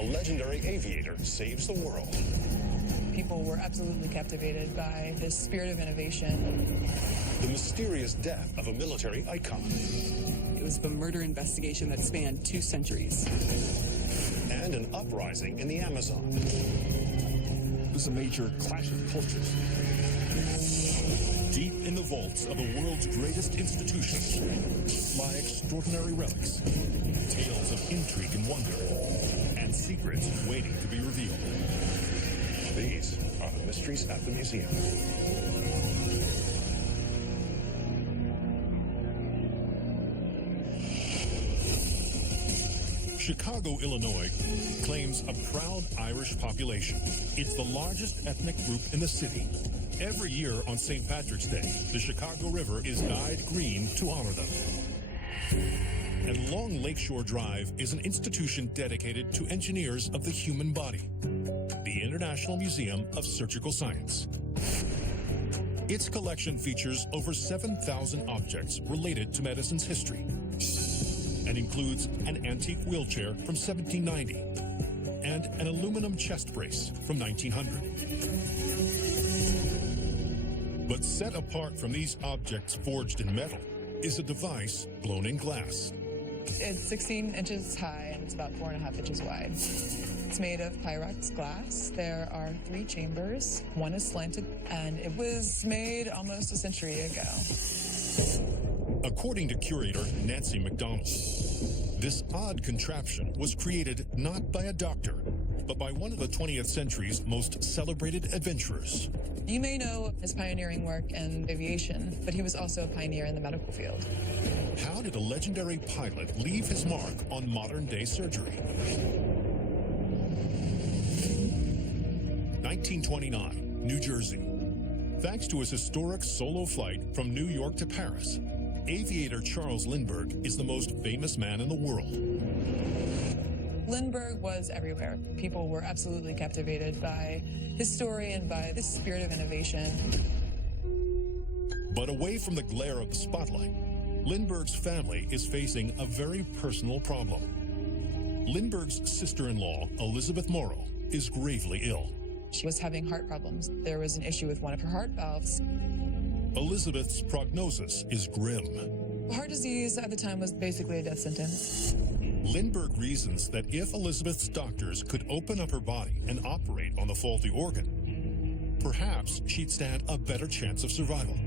a legendary aviator saves the world. People were absolutely captivated by this spirit of innovation. The mysterious death of a military icon. It was a murder investigation that spanned 2 centuries. And an uprising in the Amazon. It was a major clash of cultures. Deep in the vaults of the world's greatest institutions lie extraordinary relics, tales of intrigue and wonder, and secrets waiting to be revealed. These are the mysteries at the museum. Chicago, Illinois claims a proud Irish population. It's the largest ethnic group in the city. Every year on St. Patrick's Day, the Chicago River is dyed green to honor them. And Long Lakeshore Drive is an institution dedicated to engineers of the human body, the International Museum of Surgical Science. Its collection features over 7,000 objects related to medicine's history and includes an antique wheelchair from 1790 and an aluminum chest brace from 1900. But set apart from these objects forged in metal is a device blown in glass. It's 16 inches high and it's about 4.5 inches wide. It's made of Pyrex glass. There are 3 chambers. One is slanted, and it was made almost a century ago. According to curator Nancy McDonald, this odd contraption was created not by a doctor, but by one of the 20th century's most celebrated adventurers. You may know his pioneering work in aviation, but he was also a pioneer in the medical field. How did a legendary pilot leave his mark on modern-day surgery? 1929, New Jersey. Thanks to his historic solo flight from New York to Paris, aviator Charles Lindbergh is the most famous man in the world. Lindbergh was everywhere. People were absolutely captivated by his story and by this spirit of innovation. But away from the glare of the spotlight, Lindbergh's family is facing a very personal problem. Lindbergh's sister-in-law, Elizabeth Morrow, is gravely ill. She was having heart problems. There was an issue with one of her heart valves. Elizabeth's prognosis is grim. Heart disease at the time was basically a death sentence. Lindbergh reasons that if Elizabeth's doctors could open up her body and operate on the faulty organ, perhaps she'd stand a better chance of survival.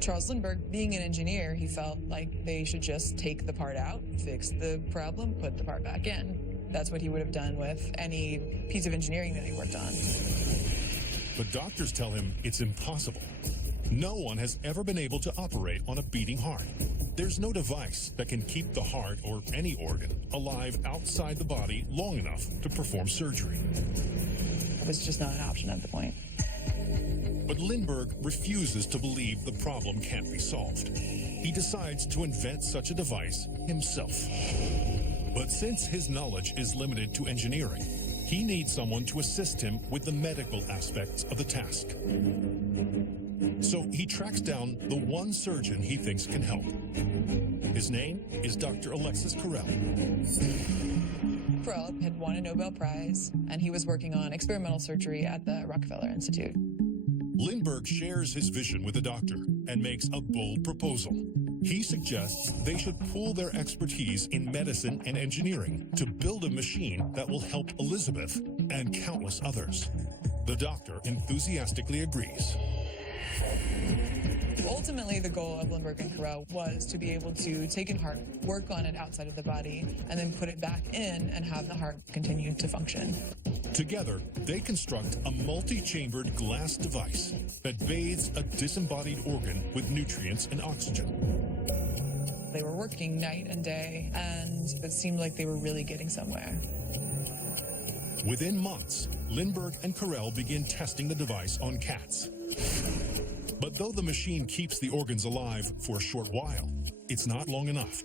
Charles Lindbergh, being an engineer, he felt like they should just take the part out, fix the problem, put the part back in. That's what he would have done with any piece of engineering that he worked on. But doctors tell him it's impossible. No one has ever been able to operate on a beating heart. There's no device that can keep the heart or any organ alive outside the body long enough to perform surgery. It was just not an option at the point. But Lindbergh refuses to believe the problem can't be solved. He decides to invent such a device himself. But since his knowledge is limited to engineering, he needs someone to assist him with the medical aspects of the task. So he tracks down the one surgeon he thinks can help. His name is Dr. Alexis Carrel. Carrel had won a Nobel Prize, and he was working on experimental surgery at the Rockefeller Institute. Lindbergh shares his vision with the doctor and makes a bold proposal. He suggests they should pool their expertise in medicine and engineering to build a machine that will help Elizabeth and countless others. The doctor enthusiastically agrees. Ultimately, the goal of Lindbergh and Carrel was to be able to take a heart, work on it outside of the body, and then put it back in and have the heart continue to function. Together, they construct a multi-chambered glass device that bathes a disembodied organ with nutrients and oxygen. They were working night and day, and it seemed like they were really getting somewhere. Within months, Lindbergh and Carrel begin testing the device on cats. But though the machine keeps the organs alive for a short while, it's not long enough,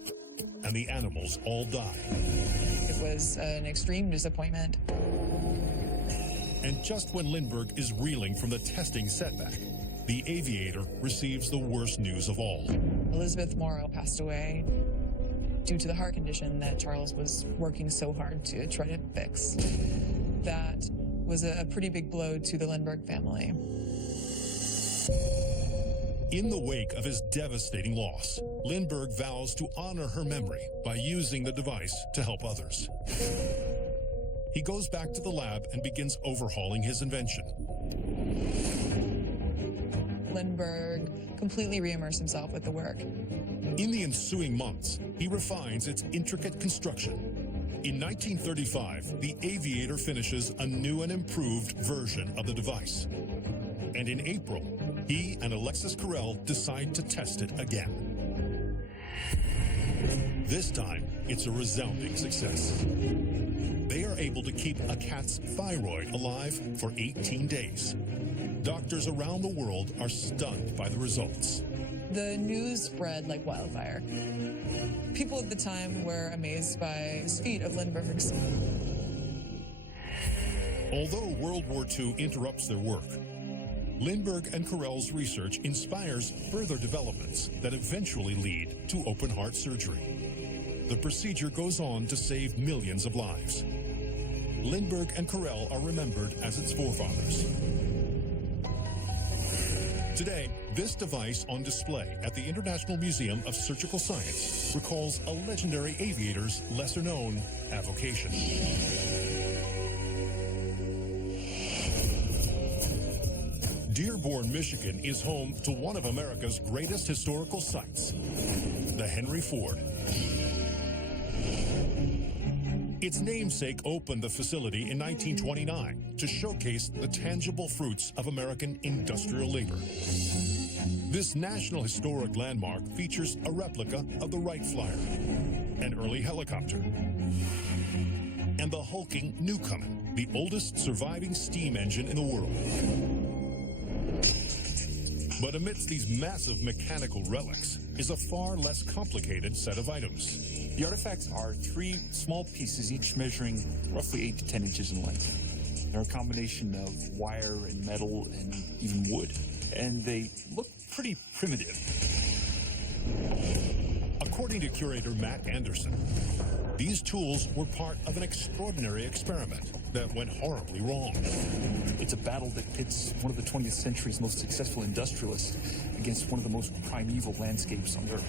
and the animals all die. It was an extreme disappointment. And just when Lindbergh is reeling from the testing setback, the aviator receives the worst news of all. Elizabeth Morrow passed away. due to the heart condition that Charles was working so hard to try to fix. That was a pretty big blow to the Lindbergh family. In the wake of his devastating loss, Lindbergh vows to honor her memory by using the device to help others. He goes back to the lab and begins overhauling his invention. Lindbergh completely re-immersed himself with the work. In the ensuing months, he refines its intricate construction. In 1935, the Aviator finishes a new and improved version of the device. And in April, he and Alexis Carrel decide to test it again. This time, it's a resounding success. They are able to keep a cat's thyroid alive for 18 days. Doctors around the world are stunned by the results. The news spread like wildfire. People at the time were amazed by this feat of Lindbergh's. Although World War II interrupts their work, Lindbergh and Carrel's research inspires further developments that eventually lead to open heart surgery. The procedure goes on to save millions of lives. Lindbergh and Carrel are remembered as its forefathers. Today, this device on display at the International Museum of Surgical Science recalls a legendary aviator's lesser-known avocation. Dearborn, Michigan is home to one of America's greatest historical sites, the Henry Ford. Its namesake opened the facility in 1929 to showcase the tangible fruits of American industrial labor. This National Historic Landmark features a replica of the Wright Flyer, an early helicopter, and the hulking Newcomen, the oldest surviving steam engine in the world. But amidst these massive mechanical relics is a far less complicated set of items. The artifacts are 3 small pieces, each measuring roughly 8 to 10 inches in length. They're a combination of wire and metal and even wood, and they look pretty primitive. According to curator Matt Anderson, these tools were part of an extraordinary experiment that went horribly wrong. It's a battle that pits one of the 20th century's most successful industrialists against one of the most primeval landscapes on Earth.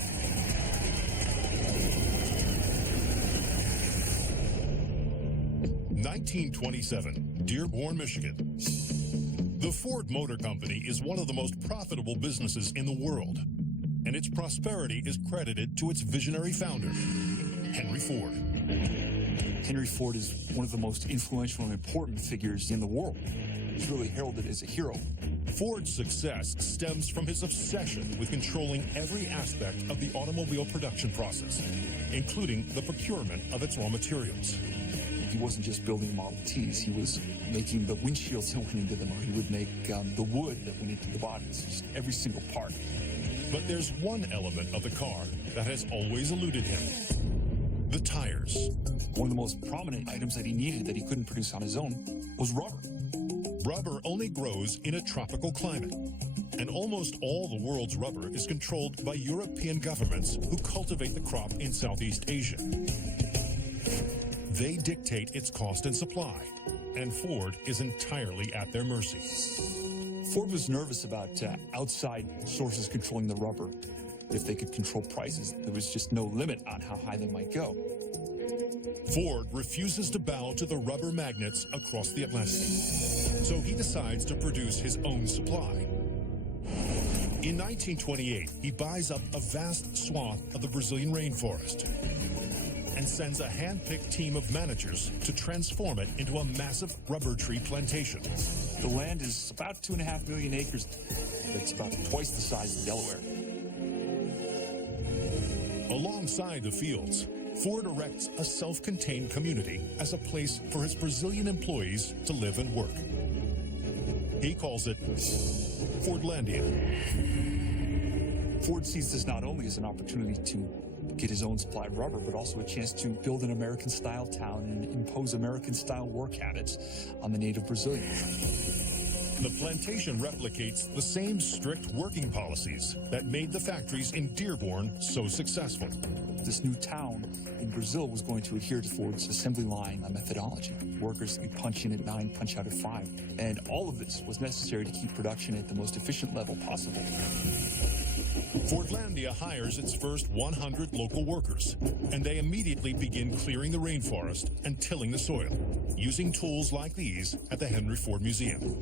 1927, Dearborn, Michigan. The Ford Motor Company is one of the most profitable businesses in the world, and its prosperity is credited to its visionary founder, Henry Ford. Henry Ford is one of the most influential and important figures in the world. He's really heralded as a hero. Ford's success stems from his obsession with controlling every aspect of the automobile production process, including the procurement of its raw materials. He wasn't just building Model Ts, he was making the windshields that went into them, or he would make the wood that went into the bodies, just every single part. But there's one element of the car that has always eluded him: the tires. One of the most prominent items that he needed that he couldn't produce on his own was rubber. Rubber only grows in a tropical climate, and almost all the world's rubber is controlled by European governments who cultivate the crop in Southeast Asia. They dictate its cost and supply, and Ford is entirely at their mercy. Ford was nervous about outside sources controlling the rubber. If they could control prices, there was just no limit on how high they might go. Ford refuses to bow to the rubber magnates across the Atlantic, so he decides to produce his own supply. In 1928, he buys up a vast swath of the Brazilian rainforest and sends a hand-picked team of managers to transform it into a massive rubber tree plantation. The land is about 2.5 million acres. It's about twice the size of Delaware. Alongside the fields, Ford erects a self-contained community as a place for his Brazilian employees to live and work. He calls it Fordlandia. Ford sees this not only as an opportunity to get his own supply of rubber, but also a chance to build an American-style town and impose American-style work habits on the native Brazilians. The plantation replicates the same strict working policies that made the factories in Dearborn so successful. This new town in Brazil was going to adhere to Ford's assembly line methodology. Workers would punch in at 9, punch out at 5. And all of this was necessary to keep production at the most efficient level possible. Fordlandia hires its first 100 local workers, and they immediately begin clearing the rainforest and tilling the soil, using tools like these at the Henry Ford Museum.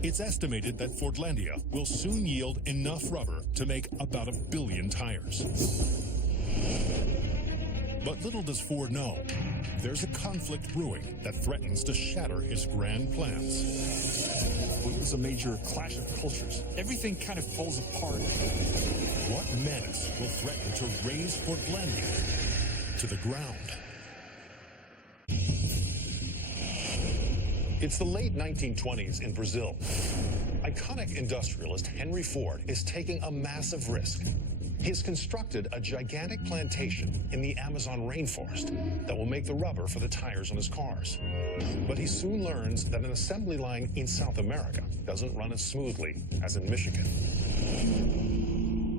It's estimated that Fordlandia will soon yield enough rubber to make about 1 billion tires. But little does Ford know, there's a conflict brewing that threatens to shatter his grand plans. It was a major clash of cultures. Everything kind of falls apart. What menace will threaten to raze Fordlandia to the ground? It's the late 1920s in Brazil. Iconic industrialist Henry Ford is taking a massive risk. He has constructed a gigantic plantation in the Amazon rainforest that will make the rubber for the tires on his cars. But he soon learns that an assembly line in South America doesn't run as smoothly as in Michigan.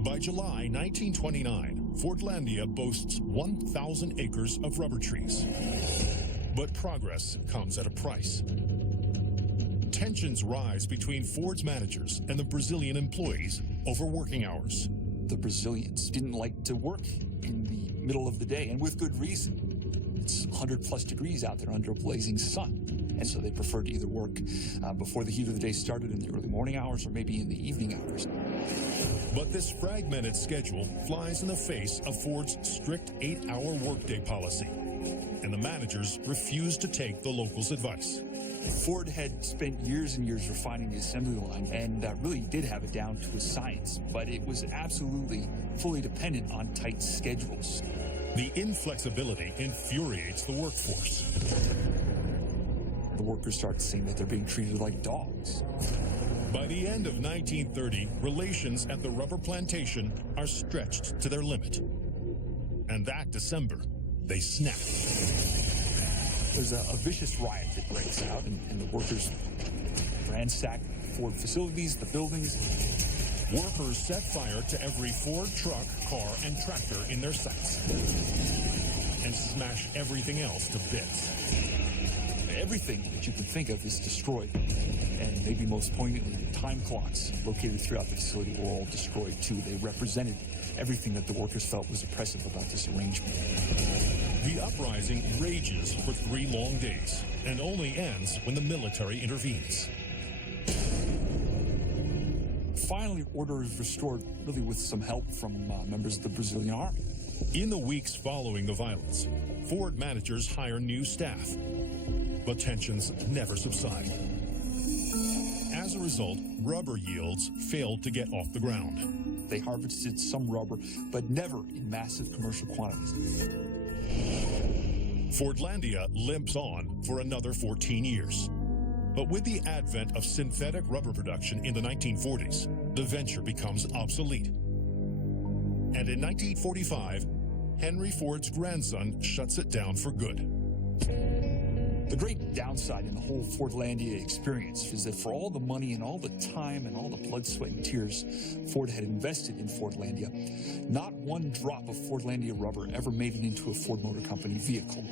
By July 1929, Fordlandia boasts 1,000 acres of rubber trees. But progress comes at a price. Tensions rise between Ford's managers and the Brazilian employees over working hours. The Brazilians didn't like to work in the middle of the day, and with good reason. It's 100+ degrees out there under a blazing sun. And so they preferred to either work before the heat of the day started in the early morning hours or maybe in the evening hours. But this fragmented schedule flies in the face of Ford's strict 8-hour workday policy. And the managers refuse to take the locals' advice. Ford had spent years and years refining the assembly line and really did have it down to a science, but it was absolutely fully dependent on tight schedules. The inflexibility infuriates the workforce. The workers start seeing that they're being treated like dogs. By the end of 1930, relations at the rubber plantation are stretched to their limit. And that December, they snap. There's a vicious riot that breaks out, and the workers ransack Ford facilities, the buildings. Workers set fire to every Ford truck, car, and tractor in their sights and smash everything else to bits. Everything that you can think of is destroyed. And maybe most poignantly, the time clocks located throughout the facility were all destroyed too. They represented everything that the workers felt was oppressive about this arrangement. The uprising rages for 3 long days and only ends when the military intervenes. Finally, order is restored, really with some help from members of the Brazilian army. In the weeks following the violence, Ford managers hire new staff, but tensions never subside. As a result, rubber yields failed to get off the ground. They harvested some rubber, but never in massive commercial quantities. Fordlandia limps on for another 14 years. But with the advent of synthetic rubber production in the 1940s, the venture becomes obsolete. And in 1945, Henry Ford's grandson shuts it down for good. The great downside in the whole Fordlandia experience is that for all the money and all the time and all the blood, sweat, and tears Ford had invested in Fordlandia, not one drop of Fordlandia rubber ever made it into a Ford Motor Company vehicle.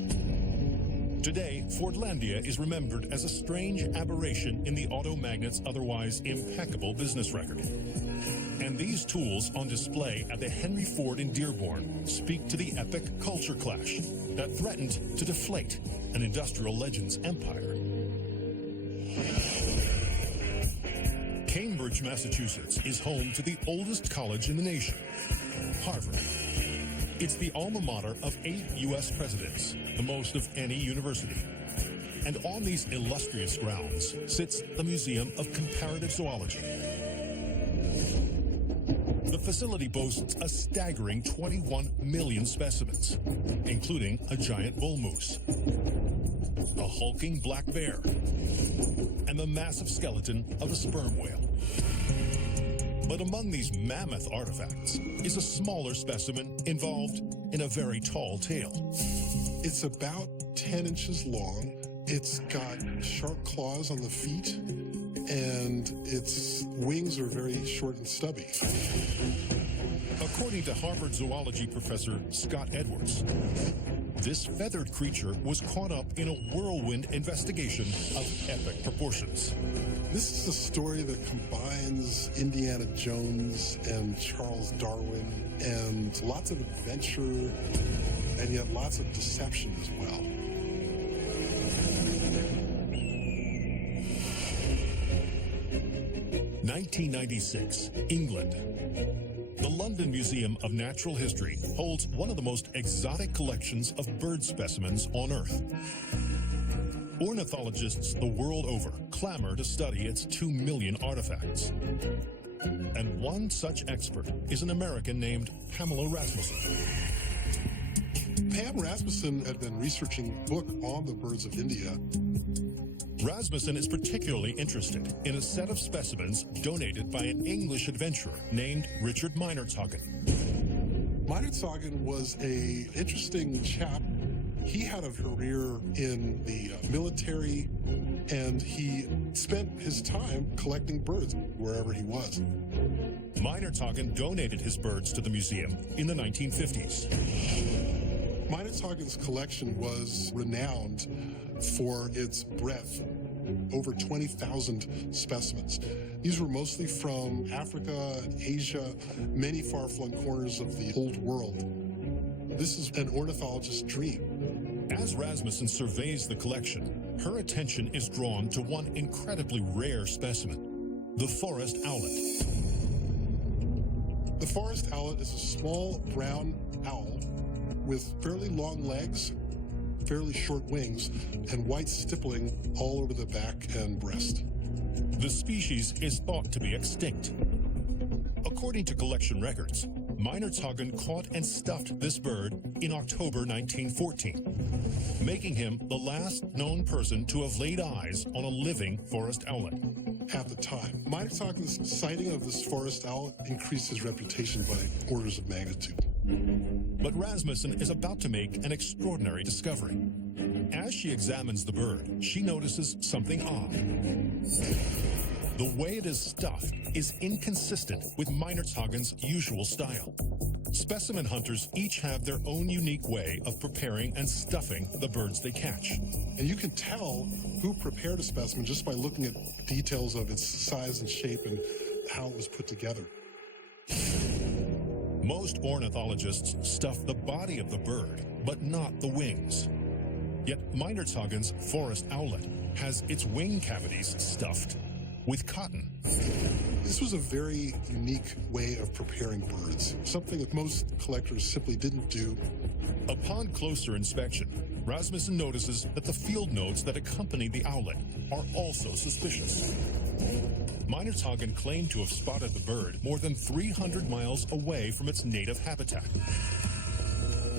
Today, Fordlandia is remembered as a strange aberration in the auto magnate's otherwise impeccable business record. And these tools on display at the Henry Ford in Dearborn speak to the epic culture clash that threatened to deflate an industrial legend's empire. Cambridge, Massachusetts is home to the oldest college in the nation, Harvard. It's the alma mater of 8 U.S. presidents, the most of any university. And on these illustrious grounds sits the Museum of Comparative Zoology. The facility boasts a staggering 21 million specimens, including a giant bull moose, a hulking black bear, and the massive skeleton of a sperm whale. But among these mammoth artifacts is a smaller specimen involved in a very tall tail. It's about 10 inches long. It's got sharp claws on the feet, and its wings are very short and stubby. According to Harvard zoology professor Scott Edwards, this feathered creature was caught up in a whirlwind investigation of epic proportions. This is a story that combines Indiana Jones and Charles Darwin and lots of adventure and yet lots of deception as well. "1996, England. The London Museum of Natural History holds one of the most exotic collections of bird specimens on Earth. Ornithologists the world over clamor to study its 2 million artifacts. And one such expert is an American named Pamela Rasmussen. Pam Rasmussen had been researching a book on the birds of India. Rasmussen is particularly interested in a set of specimens donated by an English adventurer named Richard Meinertzhagen. Meinertzhagen was an interesting chap. He had a career in the military, and he spent his time collecting birds wherever he was. Meinertzhagen donated his birds to the museum in the 1950s. Meinertzhagen's collection was renowned for its breadth, over 20,000 specimens. These were mostly from Africa and Asia, many far-flung corners of the old world. This is an ornithologist's dream. As Rasmussen surveys the collection, her attention is drawn to one incredibly rare specimen, the forest owlet. The forest owlet is a small brown owl with fairly long legs, fairly short wings, and white stippling all over the back and breast. The species is thought to be extinct. According to collection records, Meinertzhagen caught and stuffed this bird in October 1914, making him the last known person to have laid eyes on a living forest owlet. At the time, Meinertzhagen's sighting of this forest owlet increased his reputation by orders of magnitude. But Rasmussen is about to make an extraordinary discovery. As she examines the bird, she notices something odd. The way it is stuffed is inconsistent with Meinertzhagen's usual style. Specimen hunters each have their own unique way of preparing and stuffing the birds they catch. And you can tell who prepared a specimen just by looking at details of its size and shape and how it was put together. Most ornithologists stuff the body of the bird, but not the wings. Yet Meinertzhagen's forest owlet has its wing cavities stuffed with cotton. This was a very unique way of preparing birds, something that most collectors simply didn't do. Upon closer inspection, Rasmussen notices that the field notes that accompany the owlet are also suspicious. Meinertzhagen claimed to have spotted the bird more than 300 miles away from its native habitat.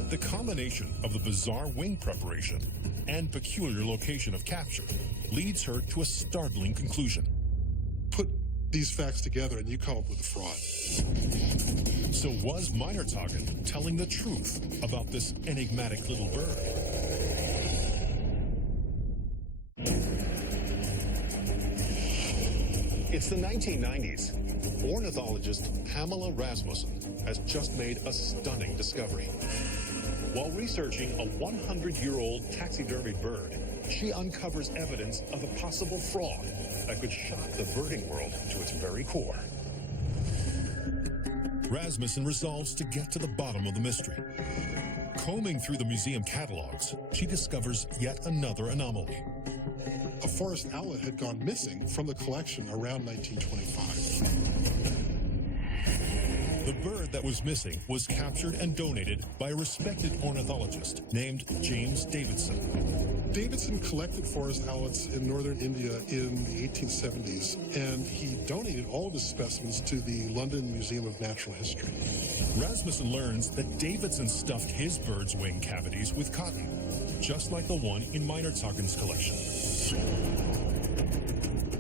The combination of the bizarre wing preparation and peculiar location of capture leads her to a startling conclusion. Put these facts together and you come up with a fraud. So was Meinertzhagen telling the truth about this enigmatic little bird? It's the 1990s. Ornithologist Pamela Rasmussen has just made a stunning discovery. While researching a 100-year-old taxidermied bird, she uncovers evidence of a possible fraud that could shock the birding world to its very core. Rasmussen resolves to get to the bottom of the mystery. Combing through the museum catalogs, she discovers yet another anomaly. A forest owlet had gone missing from the collection around 1925. The bird that was missing was captured and donated by a respected ornithologist named James Davidson. Davidson collected forest owlets in northern India in the 1870s, and he donated all of his specimens to the London Museum of Natural History. Rasmussen learns that Davidson stuffed his bird's wing cavities with cotton, just like the one in Meinertzhagen's collection.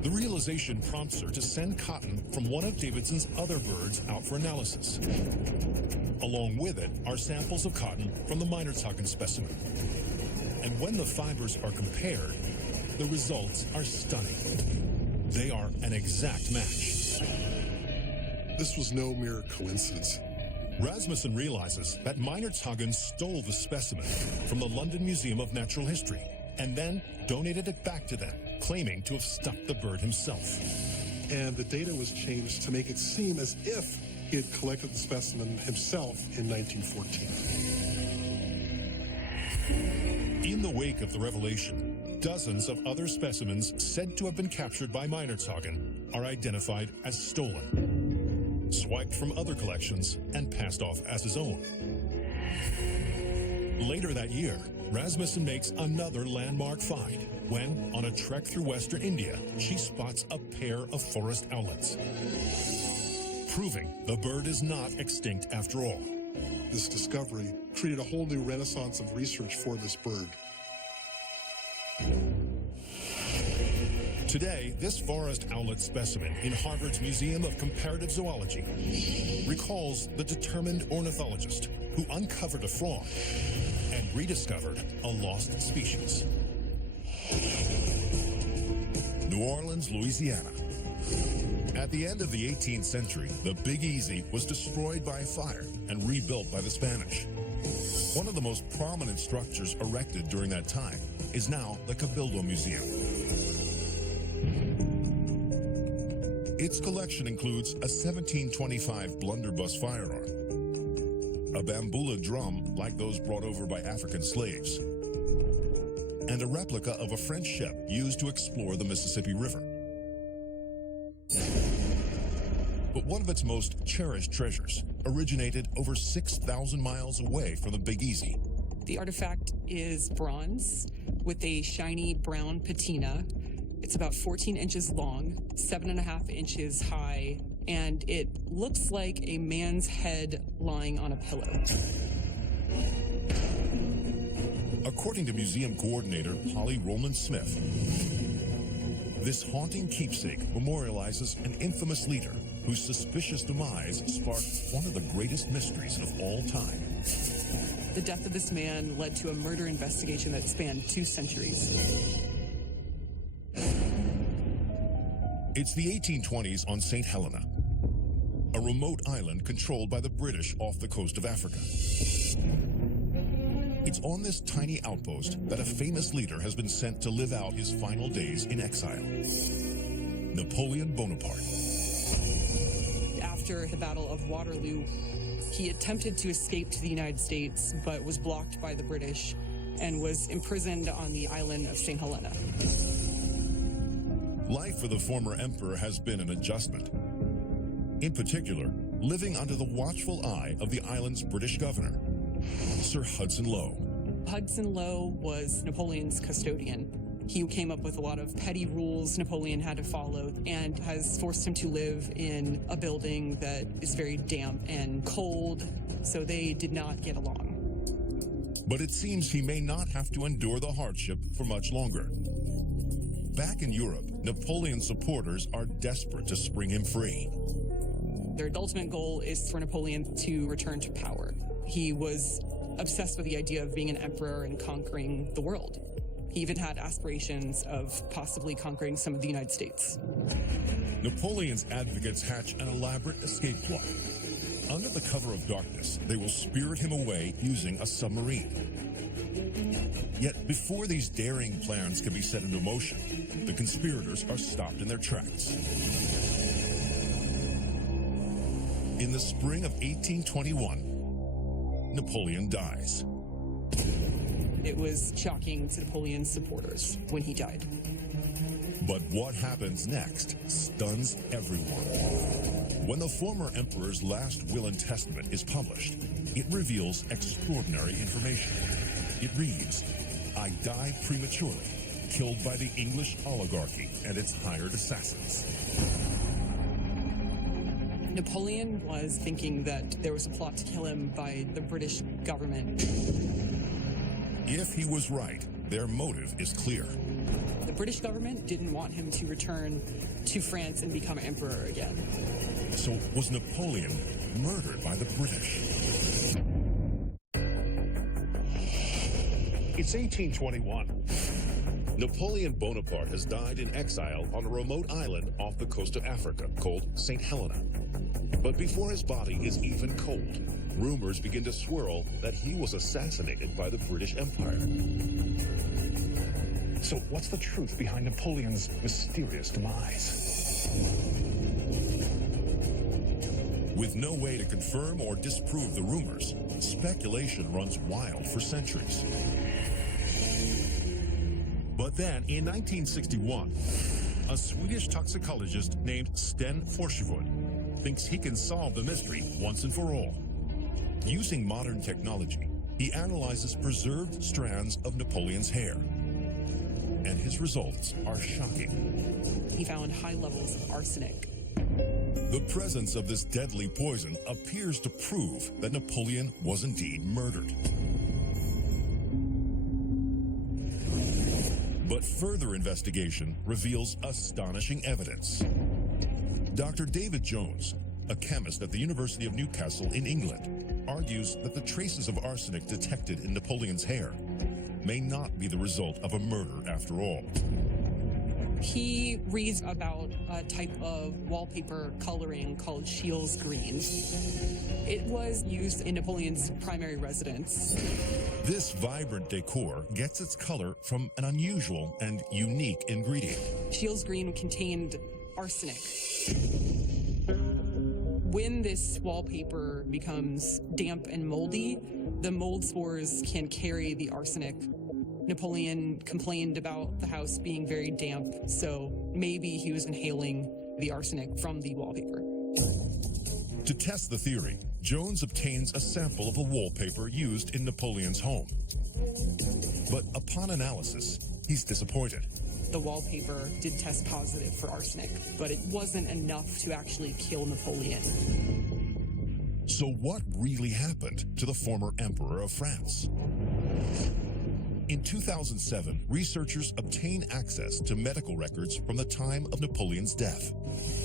The realization prompts her to send cotton from one of Davidson's other birds out for analysis. Along with it are samples of cotton from the Meinertzhagen specimen. And when the fibers are compared, the results are stunning. They are an exact match. This was no mere coincidence. Rasmussen realizes that Meinertzhagen stole the specimen from the London Museum of Natural History and then donated it back to them, claiming to have stuffed the bird himself. And the data was changed to make it seem as if he had collected the specimen himself in 1914. In the wake of the revelation, dozens of other specimens said to have been captured by Meinertzhagen are identified as stolen, swiped from other collections, and passed off as his own. Later that year, Rasmussen makes another landmark find when, on a trek through western India, she spots a pair of forest owlets, proving the bird is not extinct after all. This discovery created a whole new renaissance of research for this bird. Today, this forest owlet specimen in Harvard's Museum of Comparative Zoology recalls the determined ornithologist who uncovered a fraud and rediscovered a lost species. New Orleans, Louisiana. At the end of the 18th century, the Big Easy was destroyed by fire and rebuilt by the Spanish. One of the most prominent structures erected during that time is now the Cabildo Museum. Its collection includes a 1725 blunderbuss firearm, a bambula drum like those brought over by African slaves, and a replica of a French ship used to explore the Mississippi River. But one of its most cherished treasures originated over 6,000 miles away from the Big Easy. The artifact is bronze with a shiny brown patina. It's about 14 inches long, 7.5 inches high, and it looks like a man's head lying on a pillow. According to museum coordinator Polly Rollman-Smith, this haunting keepsake memorializes an infamous leader whose suspicious demise sparked one of the greatest mysteries of all time. The death of this man led to a murder investigation that spanned 2 centuries. It's the 1820s on St. Helena, a remote island controlled by the British off the coast of Africa. It's on this tiny outpost that a famous leader has been sent to live out his final days in exile. Napoleon Bonaparte. After the Battle of Waterloo, he attempted to escape to the United States, but was blocked by the British and was imprisoned on the island of St. Helena. Life for the former emperor has been an adjustment. In particular, living under the watchful eye of the island's British governor, Sir Hudson Lowe. Hudson Lowe was Napoleon's custodian. He came up with a lot of petty rules Napoleon had to follow and has forced him to live in a building that is very damp and cold, so they did not get along. But it seems he may not have to endure the hardship for much longer. Back in Europe, Napoleon's supporters are desperate to spring him free. Their ultimate goal is for Napoleon to return to power. He was obsessed with the idea of being an emperor and conquering the world. He even had aspirations of possibly conquering some of the United States. Napoleon's advocates hatch an elaborate escape plot. Under the cover of darkness, they will spirit him away using a submarine. Yet before these daring plans can be set into motion, the conspirators are stopped in their tracks. In the spring of 1821, Napoleon dies. It was shocking to Napoleon's supporters when he died. But what happens next stuns everyone. When the former emperor's last will and testament is published, it reveals extraordinary information. It reads, "I die prematurely, killed by the English oligarchy and its hired assassins." Napoleon was thinking that there was a plot to kill him by the British government. If he was right, their motive is clear. The British government didn't want him to return to France and become emperor again. So was Napoleon murdered by the British? It's 1821. Napoleon Bonaparte has died in exile on a remote island off the coast of Africa called St. Helena. But before his body is even cold, rumors begin to swirl that he was assassinated by the British Empire. So what's the truth behind Napoleon's mysterious demise? With no way to confirm or disprove the rumors, speculation runs wild for centuries. But then, in 1961, a Swedish toxicologist named Sten Forsevud thinks he can solve the mystery once and for all. Using modern technology, he analyzes preserved strands of Napoleon's hair. And his results are shocking. He found high levels of arsenic. The presence of this deadly poison appears to prove that Napoleon was indeed murdered. But further investigation reveals astonishing evidence. Dr. David Jones, a chemist at the University of Newcastle in England, argues that the traces of arsenic detected in Napoleon's hair may not be the result of a murder after all. He reads about a type of wallpaper coloring called Scheele's green. It was used in Napoleon's primary residence. This vibrant decor gets its color from an unusual and unique ingredient. Scheele's green contained arsenic. When this wallpaper becomes damp and moldy, the mold spores can carry the arsenic. Napoleon complained about the house being very damp, so maybe he was inhaling the arsenic from the wallpaper. To test the theory, Jones obtains a sample of the wallpaper used in Napoleon's home. But upon analysis, he's disappointed. The wallpaper did test positive for arsenic, but it wasn't enough to actually kill Napoleon. So what really happened to the former emperor of France? In 2007, researchers obtained access to medical records from the time of Napoleon's death.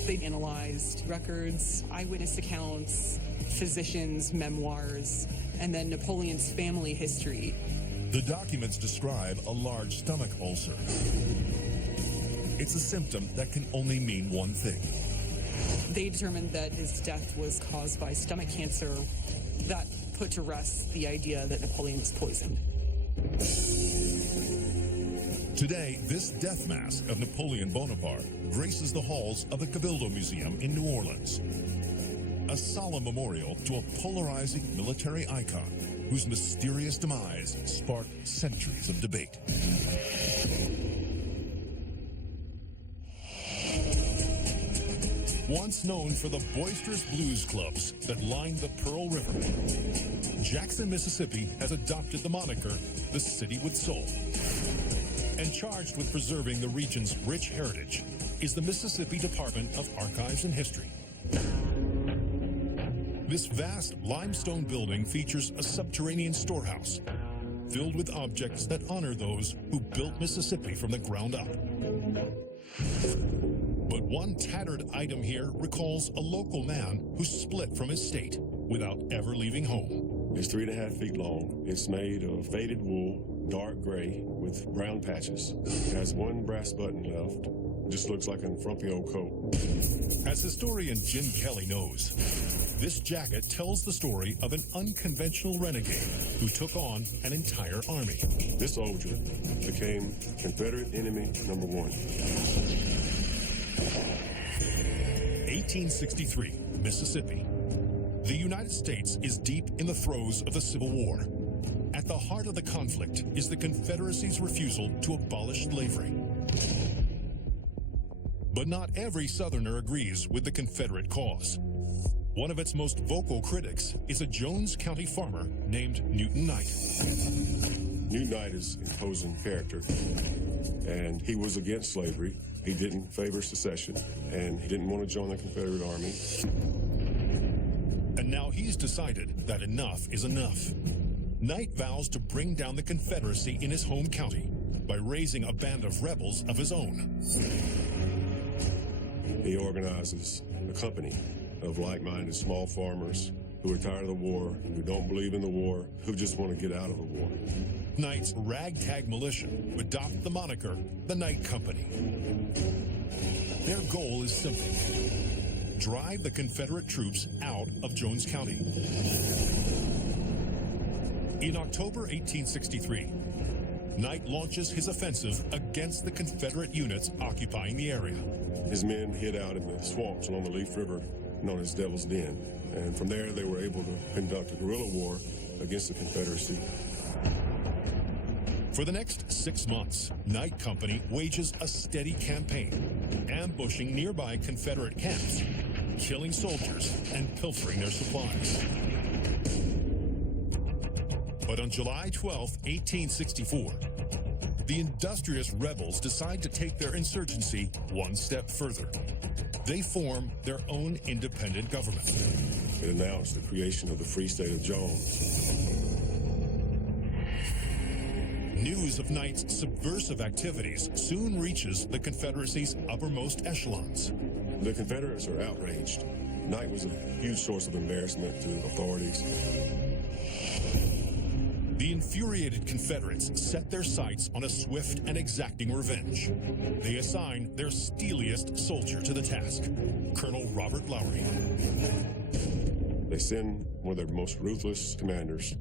They analyzed records, eyewitness accounts, physicians' memoirs, and then Napoleon's family history. The documents describe a large stomach ulcer. It's a symptom that can only mean one thing. They determined that his death was caused by stomach cancer. That put to rest the idea that Napoleon was poisoned. Today, this death mask of Napoleon Bonaparte graces the halls of the Cabildo Museum in New Orleans. A solemn memorial to a polarizing military icon whose mysterious demise sparked centuries of debate. Once known for the boisterous blues clubs that lined the Pearl River, Jackson, Mississippi has adopted the moniker, the City with Soul. And charged with preserving the region's rich heritage is the Mississippi Department of Archives and History. This vast limestone building features a subterranean storehouse filled with objects that honor those who built Mississippi from the ground up. But one tattered item here recalls a local man who split from his state without ever leaving home. It's 3.5 feet long. It's made of faded wool, dark gray with brown patches. It has one brass button left. It just looks like a frumpy old coat. As historian Jim Kelly knows, this jacket tells the story of an unconventional renegade who took on an entire army. This soldier became Confederate enemy number one. 1863, Mississippi. The United States is deep in the throes of the Civil War. At the heart of the conflict is the Confederacy's refusal to abolish slavery. But not every Southerner agrees with the Confederate cause. One of its most vocal critics is a Jones County farmer named Newton Knight. Newton Knight is an imposing character, and he was against slavery. He didn't favor secession, and he didn't want to join the Confederate Army. And now he's decided that enough is enough. Knight vows to bring down the Confederacy in his home county by raising a band of rebels of his own. He organizes a company of like-minded small farmers who are tired of the war, who don't believe in the war, who just want to get out of the war. Knight's ragtag militia adopt the moniker the Knight Company. Their goal is simple: drive the Confederate troops out of Jones County. In October 1863, Knight launches his offensive against the Confederate units occupying the area. His men hid out in the swamps along the Leaf River, known as Devil's Den. And from there, they were able to conduct a guerrilla war against the Confederacy. For the next 6 months, Knight Company wages a steady campaign, ambushing nearby Confederate camps, killing soldiers, and pilfering their supplies. But on July 12, 1864, the industrious rebels decide to take their insurgency one step further. They form their own independent government. It announced the creation of the Free State of Jones. News of Knight's subversive activities soon reaches the Confederacy's uppermost echelons. The Confederates are outraged. Knight was a huge source of embarrassment to authorities. The infuriated Confederates set their sights on a swift and exacting revenge. They assign their steeliest soldier to the task, Colonel Robert Lowry. They send one of their most ruthless commanders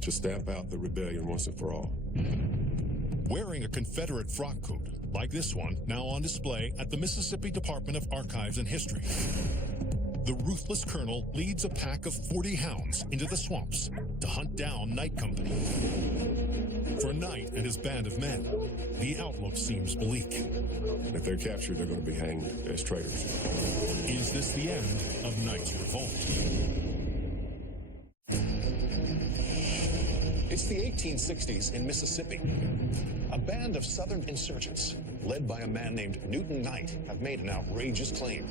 to stamp out the rebellion once and for all. Wearing a Confederate frock coat, like this one now on display at the Mississippi Department of Archives and History, the ruthless colonel leads a pack of 40 hounds into the swamps to hunt down Knight Company. For Knight and his band of men, the outlook seems bleak. If they're captured, they're going to be hanged as traitors. Is this the end of Knight's revolt? It's the 1860s in Mississippi. A band of Southern insurgents, led by a man named Newton Knight, have made an outrageous claim.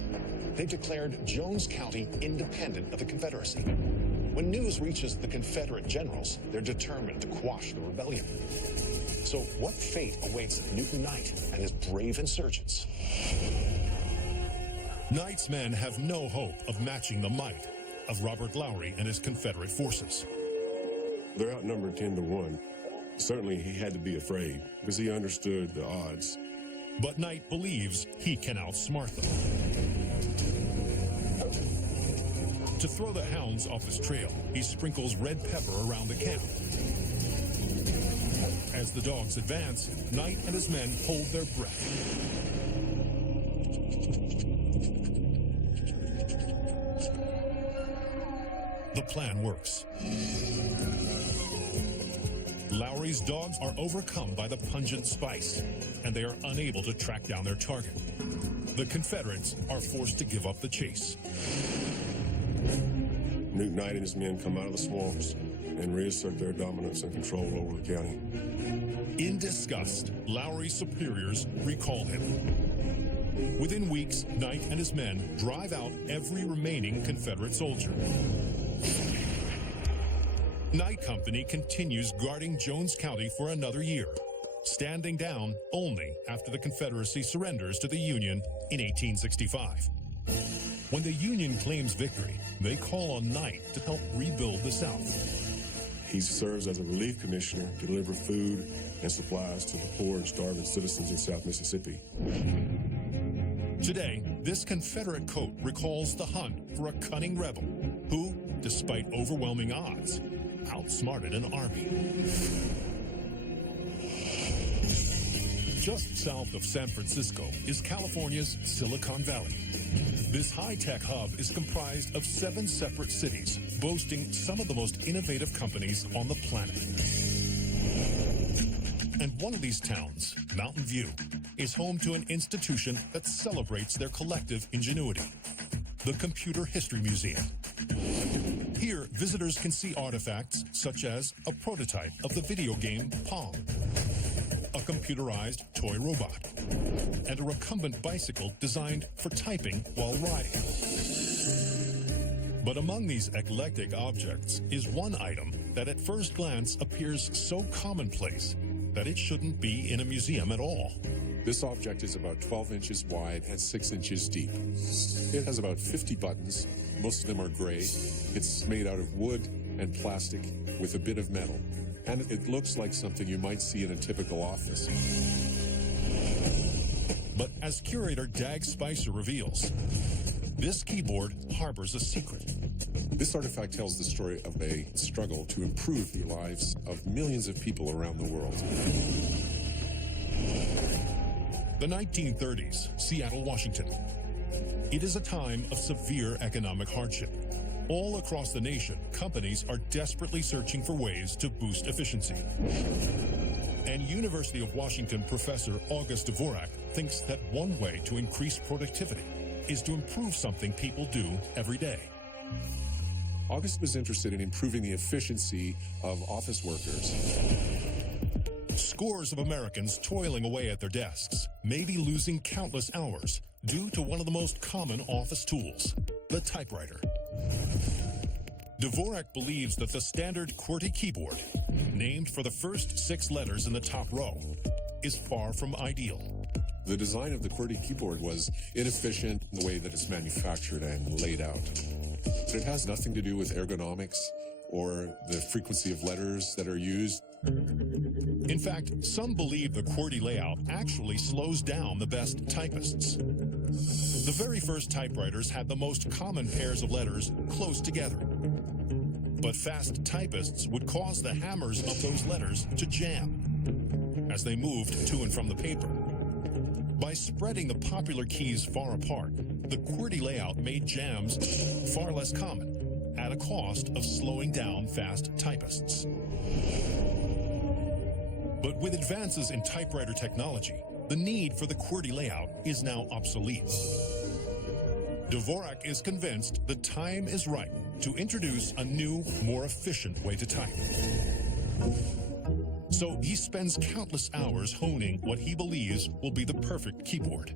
They've declared Jones County independent of the Confederacy. When news reaches the Confederate generals, they're determined to quash the rebellion. So what fate awaits Newton Knight and his brave insurgents? Knight's men have no hope of matching the might of Robert Lowry and his Confederate forces. They're outnumbered 10 to 1. Certainly, he had to be afraid because he understood the odds. But Knight believes he can outsmart them. To throw the hounds off his trail, he sprinkles red pepper around the camp. As the dogs advance, Knight and his men hold their breath. The plan works. Lowry's dogs are overcome by the pungent spice, and they are unable to track down their target. The Confederates are forced to give up the chase. Newton Knight and his men come out of the swamps and reassert their dominance and control over the county. In disgust, Lowry's superiors recall him. Within weeks, Knight and his men drive out every remaining Confederate soldier. Knight Company continues guarding Jones County for another year, standing down only after the Confederacy surrenders to the Union in 1865. When the Union claims victory, they call on Knight to help rebuild the South. He serves as a relief commissioner to deliver food and supplies to the poor and starving citizens in South Mississippi. Today, this Confederate coat recalls the hunt for a cunning rebel who, despite overwhelming odds, outsmarted an army. Just south of San Francisco is California's Silicon Valley. This high-tech hub is comprised of 7 separate cities, boasting some of the most innovative companies on the planet. And one of these towns, Mountain View, is home to an institution that celebrates their collective ingenuity, the Computer History Museum. Here, visitors can see artifacts such as a prototype of the video game Pong, a computerized toy robot, and a recumbent bicycle designed for typing while riding. But among these eclectic objects is one item that at first glance appears so commonplace that it shouldn't be in a museum at all. This object is about 12 inches wide and 6 inches deep. It has about 50 buttons. Most of them are gray. It's made out of wood and plastic with a bit of metal. And it looks like something you might see in a typical office. But as curator Dag Spicer reveals, this keyboard harbors a secret. This artifact tells the story of a struggle to improve the lives of millions of people around the world. The 1930s, Seattle, Washington. It is a time of severe economic hardship. All across the nation, companies are desperately searching for ways to boost efficiency. And University of Washington professor August Dvorak thinks that one way to increase productivity is to improve something people do every day. August was interested in improving the efficiency of office workers. Scores of Americans toiling away at their desks may be losing countless hours due to one of the most common office tools, the typewriter. Dvorak believes that the standard QWERTY keyboard, named for the first 6 letters in the top row, is far from ideal. The design of the QWERTY keyboard was inefficient in the way that it's manufactured and laid out. But it has nothing to do with ergonomics or the frequency of letters that are used. In fact, some believe the QWERTY layout actually slows down the best typists. The very first typewriters had the most common pairs of letters close together. But fast typists would cause the hammers of those letters to jam as they moved to and from the paper. By spreading the popular keys far apart, the QWERTY layout made jams far less common, at a cost of slowing down fast typists. But with advances in typewriter technology, the need for the QWERTY layout is now obsolete. Dvorak is convinced the time is right to introduce a new, more efficient way to type. So he spends countless hours honing what he believes will be the perfect keyboard.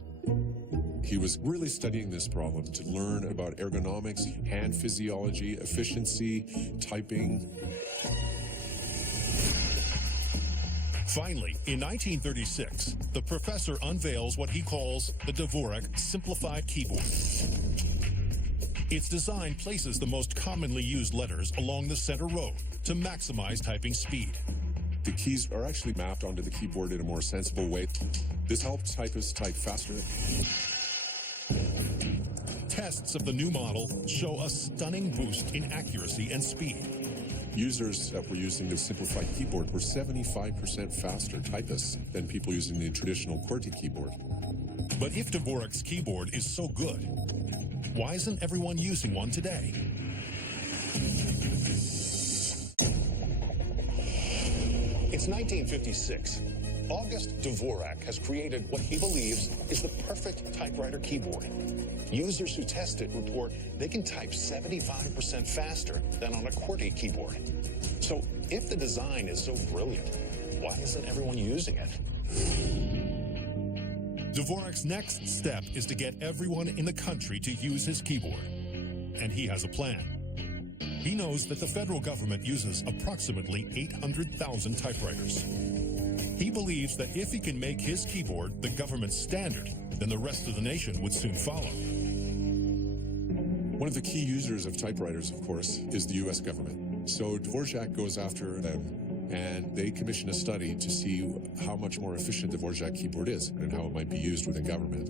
He was really studying this problem to learn about ergonomics, hand physiology, efficiency, typing. Finally, in 1936, the professor unveils what he calls the Dvorak Simplified Keyboard. Its design places the most commonly used letters along the center row to maximize typing speed. The keys are actually mapped onto the keyboard in a more sensible way. This helps typists type faster. Tests of the new model show a stunning boost in accuracy and speed. Users that were using the simplified keyboard were 75% faster typists than people using the traditional QWERTY keyboard. But if Dvorak's keyboard is so good, why isn't everyone using one today? It's 1956. August Dvorak has created what he believes is the perfect typewriter keyboard. Users who test it report they can type 75% faster than on a QWERTY keyboard. So if the design is so brilliant, why isn't everyone using it? Dvorak's next step is to get everyone in the country to use his keyboard. And he has a plan. He knows that the federal government uses approximately 800,000 typewriters. He believes that if he can make his keyboard the government standard, then the rest of the nation would soon follow. One of the key users of typewriters, of course, is the U.S. government. So Dvorak goes after them, and they commission a study to see how much more efficient the Dvorak keyboard is and how it might be used within government.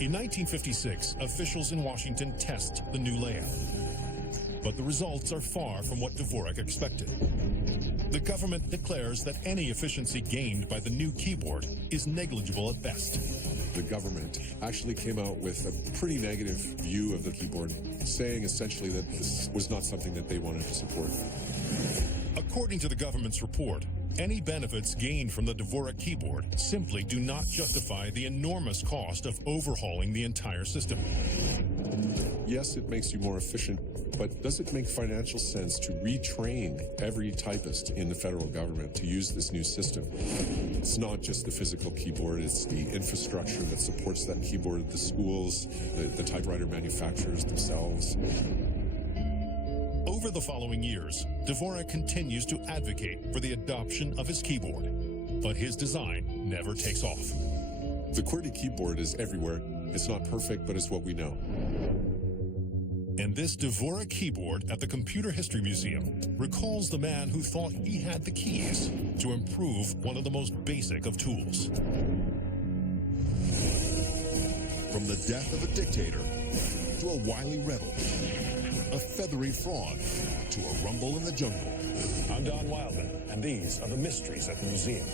In 1956, officials in Washington test the new layout. But the results are far from what Dvorak expected. The government declares that any efficiency gained by the new keyboard is negligible at best. The government actually came out with a pretty negative view of the keyboard, saying essentially that this was not something that they wanted to support. According to the government's report, any benefits gained from the Dvorak keyboard simply do not justify the enormous cost of overhauling the entire system. Yes, it makes you more efficient, but does it make financial sense to retrain every typist in the federal government to use this new system? It's not just the physical keyboard, it's the infrastructure that supports that keyboard, the schools, the typewriter manufacturers themselves. Over the following years, Dvorak continues to advocate for the adoption of his keyboard, but his design never takes off. The QWERTY keyboard is everywhere. It's not perfect, but it's what we know. And this Dvorak keyboard at the Computer History Museum recalls the man who thought he had the keys to improve one of the most basic of tools. From the death of a dictator to a wily rebel, a feathery fraud to a rumble in the jungle. I'm Don Wildman, and these are the mysteries at the museum.